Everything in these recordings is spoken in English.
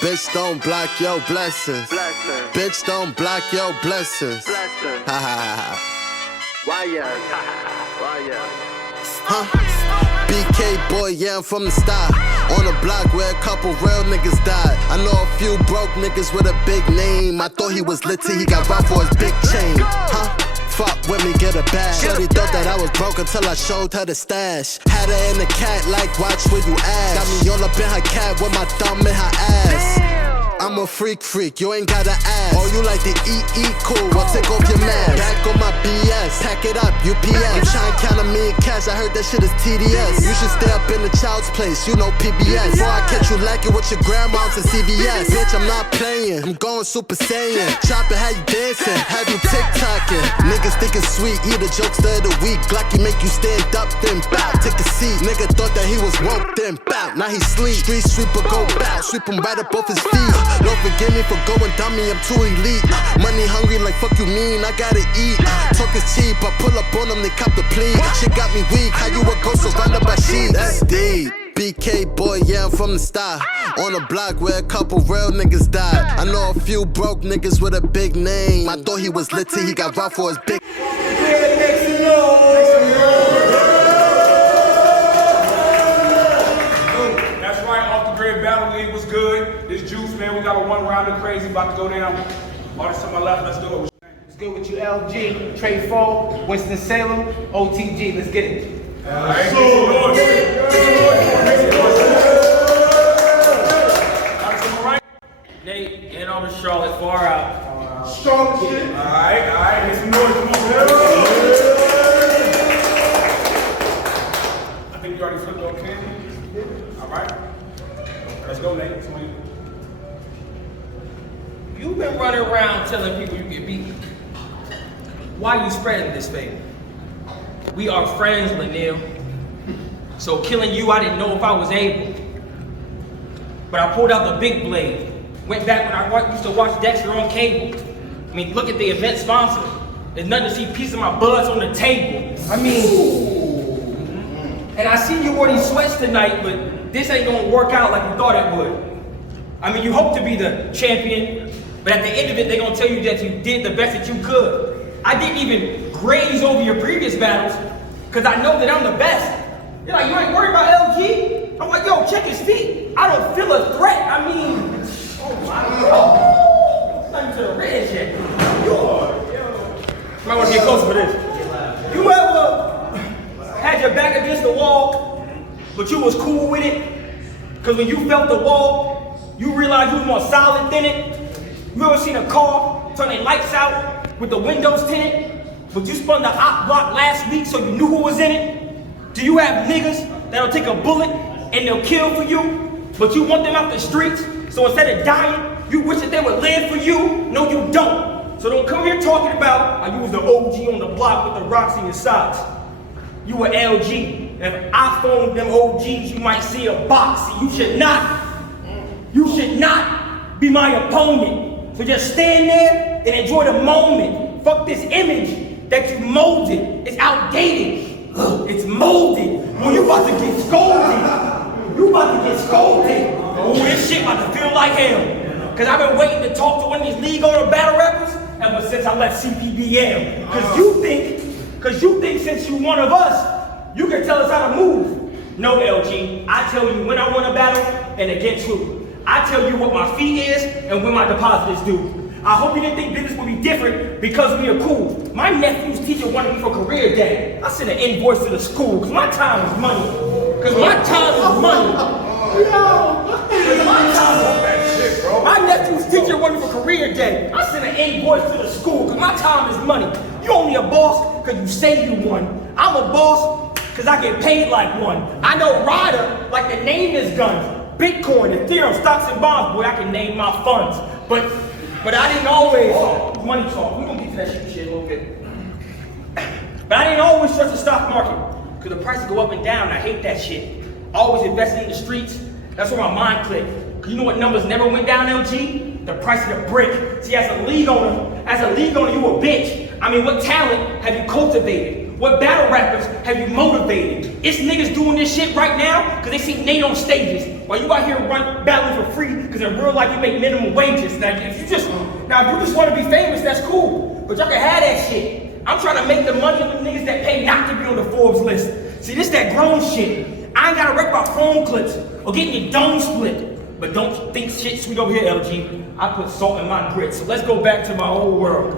Bitch, don't block your blessings. Bitch, don't block your blessings. Ha ha ha. Why yes? Why yes? Huh? BK boy, yeah, I'm from the start. On a block where a couple real niggas died. I know a few broke niggas with a big name. I thought he was lit till he got robbed for his big chain. Huh? Fuck with me, get a bag. Shorty thought that I was broke until I showed her the stash. Had her in the cat like watch where you ass. Got me all up in her cat with my thumb in her ass. I'm a freak, you ain't gotta ask. Oh, you like the eat, cool, well take off your mask. Back on my BS, pack it up, UPS. You tryna count on me in cash, I heard that shit is TDS. You should stay up in the child's place, you know PBS. Before I catch you lacking with your grandmas and CVS. Bitch, I'm not playing, I'm going Super Saiyan. Chopping, how you dancing, have you TikToking. Niggas think it's sweet, eat a jokester of the week. Glocky make you stand up, then bow, take a seat. Nigga thought that he was woke, then bow, now he sleep. Street sweeper go bow, sweep him right up off his feet. Don't forgive me for going dummy, I'm too elite. Money hungry like fuck you mean, I gotta eat. Talk is cheap, I pull up on them, they cop the plea. Shit got me weak, how you a ghost surrounded by sheep? That's deep. BK boy, yeah, I'm from the start. On a block where a couple real niggas died. I know a few broke niggas with a big name. I thought he was lit till he got robbed for his big. That's right, off the grid battle league was good. This juice, man, we got a one rounder crazy about to go down. Artist on my left, let's do it. What's good with you, LG, Trey Fall, Winston-Salem, OTG, let's get it. All right, right. Nate, Ann Arbor, Charlotte, far out. Strong shit. All right, make some noise, come on. I think you already flipped on Ken. All right, let's go, Nate. You've been running around telling people you get beat. Why are you spreading this fake? We are friends, Laniel. So killing you, I didn't know if I was able. But I pulled out the big blade. Went back when I used to watch Dexter on cable. I mean, look at the event sponsor. There's nothing to see piece of my buds on the table. I mean, and I see you wore these sweats tonight, but this ain't gonna work out like you thought it would. I mean, you hope to be the champion, but at the end of it, they're gonna tell you that you did the best that you could. I didn't even graze over your previous battles, because I know that I'm the best. You're like, you ain't worried about LG? I'm like, yo, check his feet. I don't feel a threat. I mean, oh my God. It's not even to the red yet. You might want to get closer for this. You ever had your back against the wall, but you was cool with it? Because when you felt the wall, you realized you was more solid than it. You ever seen a car turn their lights out with the windows tinted, but you spun the op block last week so you knew who was in it? Do you have niggas that'll take a bullet and they'll kill for you, but you want them out the streets, so instead of dying, you wish that they would live for you? No, you don't. So don't come here talking about how you was the OG on the block with the rocks in your socks. You were LG, and if I phoned them OGs, you might see a box. You should not be my opponent. So just stand there and enjoy the moment. Fuck this image that you molded. It's outdated. It's molded. Well, you about to get scolded. You about to get scolded. Oh, this shit about to feel like hell. Cause I've been waiting to talk to one of these league owner battle rappers ever since I left CPBM. Cause you think since you one of us, you can tell us how to move. No, LG, I tell you when I want a battle and against who. I tell you what my fee is and when my deposits due. I hope you didn't think business would be different because we are cool. My nephew's teacher wanted me for career day. I sent an invoice to the school because my time is money. Because my time is money. My nephew's teacher wanted me for career day. I sent an invoice to the school because my time is money. You only a boss because you say you won. I'm a boss because I get paid like one. I know Ryder like the name is guns. Bitcoin, Ethereum, stocks and bonds, boy, I can name my funds. But I didn't always, money talk, we're gonna get to that shit a little bit. But I didn't always trust the stock market, because the prices go up and down, I hate that shit. Always invested in the streets, that's where my mind clicked. Because you know what numbers never went down, LG? The price of the brick. See, as a league owner, you a bitch. I mean, what talent have you cultivated? What battle rappers have you motivated? It's niggas doing this shit right now because they see Nate on stages. While you out here battling for free because in real life you make minimum wages. Now if you just want to be famous, that's cool. But y'all can have that shit. I'm trying to make the money of the niggas that pay not to be on the Forbes list. See, this that grown shit. I ain't gotta rap about phone clips or getting your dome split. But don't think shit sweet over here, LG. I put salt in my grits. So let's go back to my old world.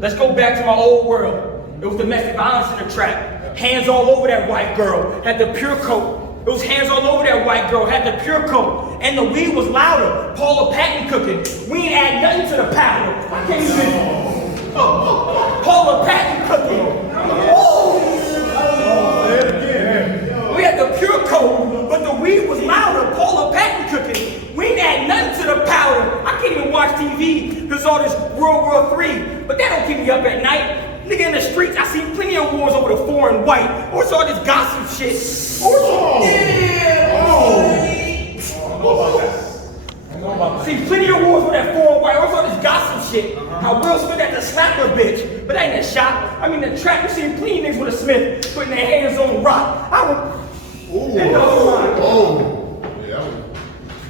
Let's go back to my old world. It was domestic violence in the trap. Hands all over that white girl, had the pure coat. It was hands all over that white girl, had the pure coat. And the weed was louder. Paula Patton cooking. We ain't add nothing to the powder. I can't even. Paula Patton cooking. Oh. We had the pure coat, but the weed was louder. Paula Patton cooking. We ain't add nothing to the powder. I can't even watch TV because all this World War III. But that don't keep me up at night. Nigga in the streets, I seen plenty of wars over the four and white. Or it's all this gossip shit. See plenty of wars with that four and white. Or it's all this gossip shit. How Will Smith had to slap her bitch. But that ain't a shot. I mean the trap, you seen plenty of niggas with a Smith putting their hands on rock.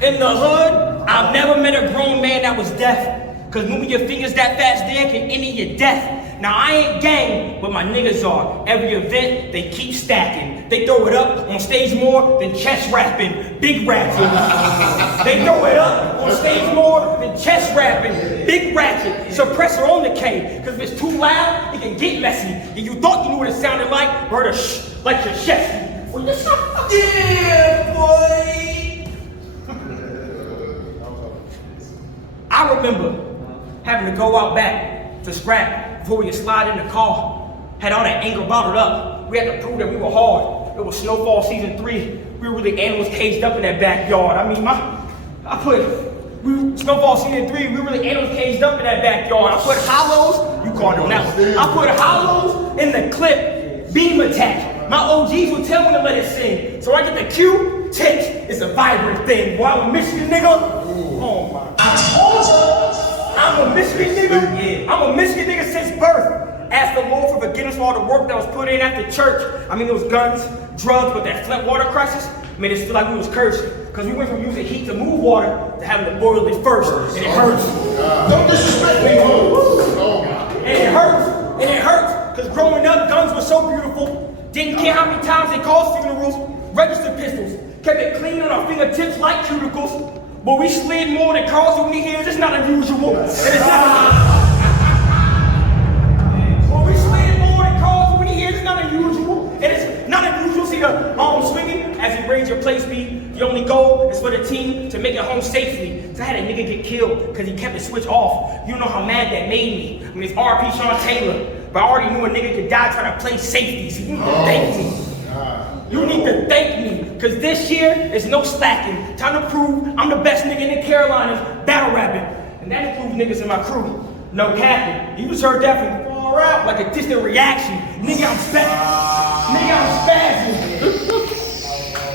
In the hood, I've never met a grown man that was deaf. Cause moving your fingers that fast there can end in your death. Now I ain't gang, but my niggas are. Every event, they keep stacking. They throw it up on stage more than chest rapping, big ratchet. They throw it up on stage more than chest rapping, big ratchet. Suppressor on the K, cause if it's too loud, it can get messy. And you thought you knew what it sounded like, heard a shh, like your chest. Yeah, boy! I remember having to go out back to scrap before we could slide in the car. Had all that anger bottled up. We had to prove that we were hard. It was Snowfall season 3. We were really animals caged up in that backyard. I mean, Snowfall season 3, we were really animals caged up in that backyard. I put hollows, you called them that one. I put hollows in the clip, beam attack. My OGs would tell me to let it sing. So I get the cue, tips. It's a vibrant thing. Boy, I'm a Michigan nigga. Oh my. I told you. I'm a Michigan nigga. Yeah. I'm a Michigan nigga since birth. Asked the Lord for forgiveness for all the work that was put in after church. I mean, it was guns, drugs, but that Flint water crisis made us feel like we was cursed. Because we went from using heat to move water to having to boil it first. And it hurts. Don't disrespect me, And it hurts. And it hurts. Because growing up, guns were so beautiful. Didn't care how many times they called funerals. Registered pistols. Kept it clean on our fingertips like cuticles. But we slid more than Carl's when he hears. It's not unusual. And it's not. But we slid more than Carl's when he hears. It's not unusual. And it's not unusual. See the arm swinging as you raise your play speed. The only goal is for the team to make it home safely. So I had a nigga get killed because he kept the switch off. You don't know how mad that made me. I mean, it's R.P. Sean Taylor. But I already knew a nigga could die trying to play safety. So you need to thank me. You need to thank me, because this year is no slacking. Time to prove I'm the best nigga in the Carolinas battle rapping. And that includes niggas in my crew. No capping. You just heard that from far out like a distant reaction. Nigga, I'm spazzing.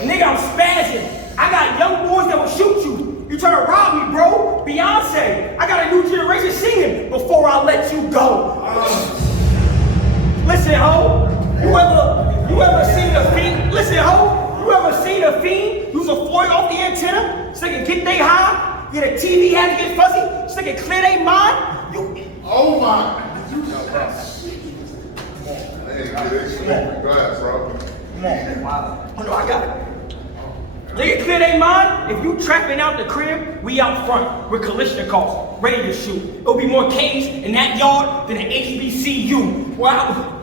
Nigga, I'm spazzing. I got young boys that will shoot you. You trying to rob me, bro? Beyonce. I got a new generation singing before I let you go. Listen, ho. You ever seen a fiend? Listen, ho. You ever seen a fiend use a foil off the antenna so they can get they high? Get a TV had to get fuzzy so they can clear their mind? Oh my. Hey, get it smoking glass, bro. Come on. Oh no, I got it. They can clear their mind. If you trapping out the crib, we out front with Kalashnikovs, ready to shoot. It'll be more K's in that yard than an HBCU. Wow.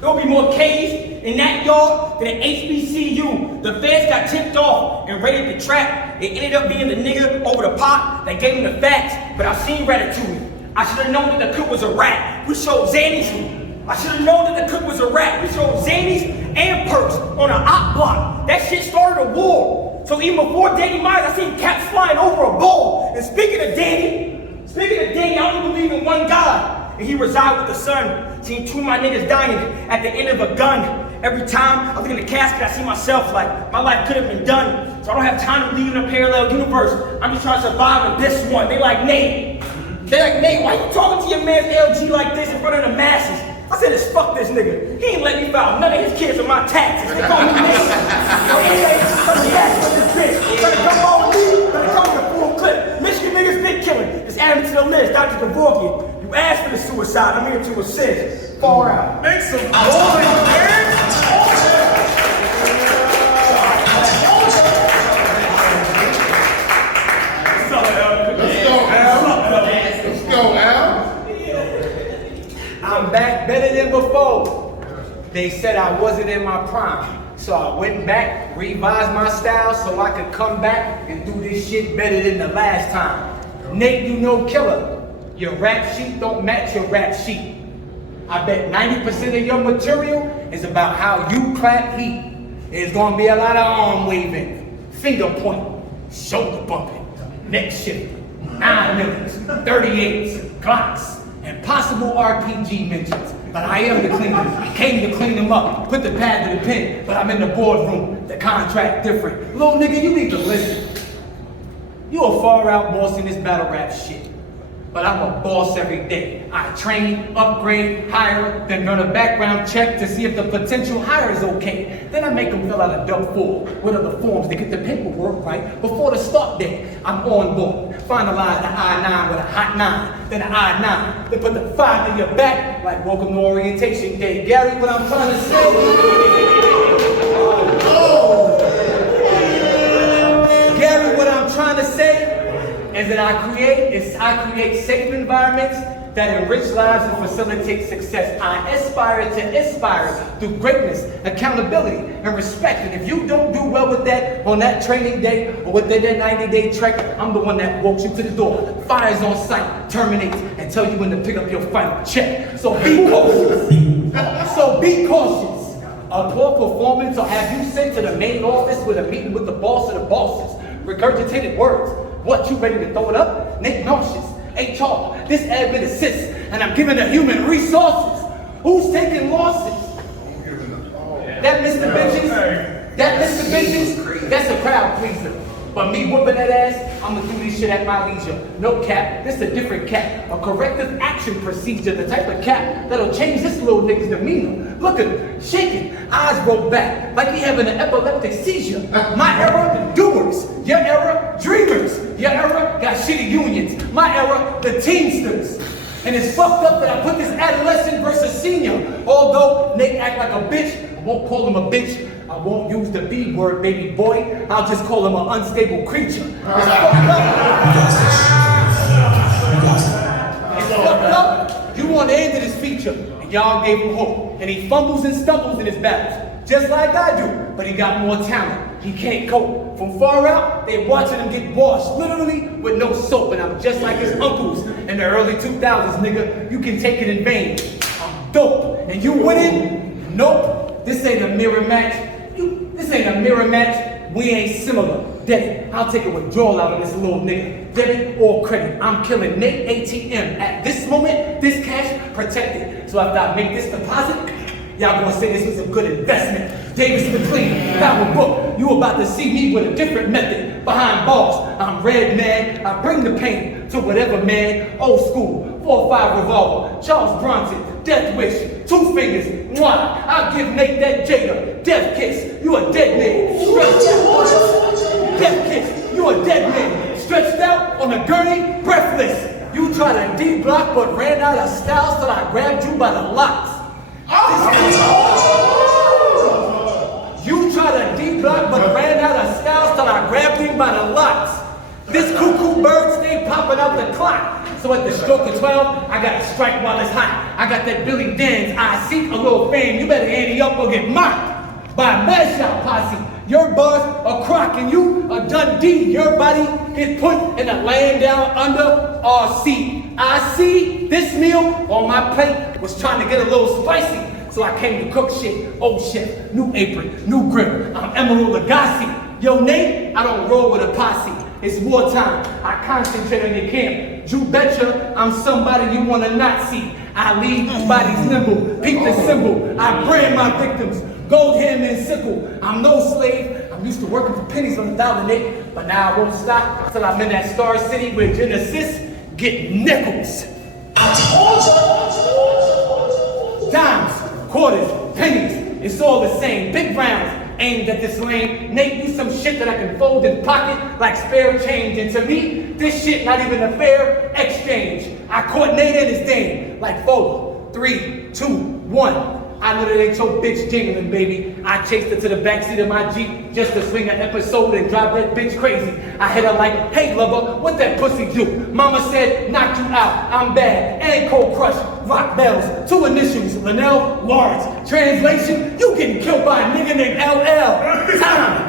There'll be more K's in that yard than an HBCU. The feds got tipped off and raided the trap. It ended up being the nigga over the pot that gave him the facts. But I seen Ratatouille. I should have known that the cook was a rat. We showed Xannies. I should have known that the cook was a rat. We showed Xannies and Perks on an op block. That shit started a war. So even before Danny Myers, I seen cats flying over a ball. And speaking of Danny, I only believe in one God. And he reside with the sun. Seen two of my niggas dying at the end of a gun. Every time I look in the casket, I see myself like my life could have been done. So I don't have time to live in a parallel universe. I'm just trying to survive in this one. They like, Nate, why you talking to your man's LG like this in front of the masses? I said, it's fuck this nigga. He ain't let me file none of his kids on my taxes. They call me nigga. So anyway, let me ask for this bitch. Better come on with me, better come with a full clip. Michigan niggas been killing. Just add him to the list. Dr. Kevorkian, you asked for the suicide. I'm here to assist. Far out. Make some noise, man. I'm back better than before. They said I wasn't in my prime. So I went back, revised my style so I could come back and do this shit better than the last time. Nate, you no killer. Your rap sheet don't match your rap sheet. I bet 90% of your material is about how you clap heat. There's gonna be a lot of arm waving, finger pointing, shoulder bumping, neck shifting, 9mm, 38s, Glocks, and possible RPG mentions. But I am the cleaner, came to clean them up, put the pad to the pen, but I'm in the boardroom, the contract different. Little nigga, you need to listen. You a far out boss in this battle rap shit. But I'm a boss every day. I train, upgrade, hire, then run a background check to see if the potential hire is okay. Then I make them fill out a dump form with other forms to get the paperwork right before the start date. I'm on board. Finalize the I-9 with a hot 9, then the I-9, then put the 5 in your back like welcome to orientation day. Gary, what I'm trying to say. Gary, what I'm trying to say is that I create safe environments that enrich lives and facilitate success. I aspire to inspire through greatness, accountability, and respect. And if you don't do well with that on that training day or within that 90-day trek, I'm the one that walks you to the door, fires on sight, terminates, and tell you when to pick up your final check. So be cautious. So be cautious. A poor performance will have you sent to the main office with a meeting with the boss of the bosses. Regurgitated words. What, you ready to throw it up? Nate nauseous. HR, this admin assists, and I'm giving the human resources. Who's taking losses? That Mr. Benches, that's a crowd pleaser. But me whooping that ass, I'm gonna do this shit at my leisure. No cap, this a different cap. A corrective action procedure, the type of cap that'll change this little nigga's demeanor. Look at him, shaking, eyes rolled back, like he having an epileptic seizure. My era, doers. Your era, dreamers. Your era, got shitty unions. My era, the teamsters. And it's fucked up that I put this adolescent versus senior. Although Nate act like a bitch, I won't call him a bitch. I won't use the B word, baby boy. I'll just call him an unstable creature. It's fucked up. It's fucked up. You want the end of this feature, and y'all gave him hope. And he fumbles and stumbles in his battles, just like I do. But he got more talent. He can't cope. From far out, they watching him get washed, literally with no soap. And I'm just like his uncles in the early 2000s, nigga. You can take it in vain. I'm dope. And you winning? Nope. This ain't a mirror match. This ain't a mirror match. We ain't similar. Dead. I'll take a withdrawal out of this little nigga. Debit or credit. I'm killing Nate ATM. At this moment, this cash protected. So after I make this deposit, y'all gonna say this was a good investment. Davis McLean, Power Book. You about to see me with a different method. Behind bars, I'm red man. I bring the pain to whatever man. Old school, 4-5 revolver. Charles Bronson, Death Wish, 2 fingers. Mwah. I'll give Nate that Jada. Death kiss, you a dead man. Stretched out. Death kiss, you a dead man. Stretched out on a gurney, breathless. You tried to D-block but ran out of styles till I grabbed you by the locks. You tried to D-block but ran out of styles till I grabbed him by the locks. This cuckoo bird stayed popping out the clock. So at the stroke of 12, I gotta strike while it's hot. I got that Billy Dan's, I seek a little fame. You better ante up or get mocked by a mad shot posse. Your bars are crock and you a Dundee. Your body is put in a laying down under RC. I see this meal on my plate was trying to get a little spicy. So I came to cook shit. Old chef, new apron, new grill. I'm Emerald Lagasse. Yo, Nate, I don't roll with a posse. It's wartime. I concentrate on your camp. You betcha I'm somebody you wanna not see. I leave bodies nimble, peep the symbol. I brand my victims, gold hand and sickle. I'm no slave. I'm used to working for pennies on the dollar, Nick. But now I won't stop till I'm in that Star City where Genesis get nickels. I told you. quarters, pennies, it's all the same. Big rounds aimed at this lane. Nate, you some shit that I can fold in pocket like spare change. And to me, this shit not even a fair exchange. I caught Nate and his dame like 4, 3, 2, 1. I know that ain't your bitch jingling, baby. I chased her to the backseat of my Jeep just to swing an episode and drive that bitch crazy. I hit her like, hey lover, what that pussy do? Mama said, knock you out, I'm bad, and cold crush, rock bells, 2 initials, Linnell Lawrence. Translation, you getting killed by a nigga named LL. Time.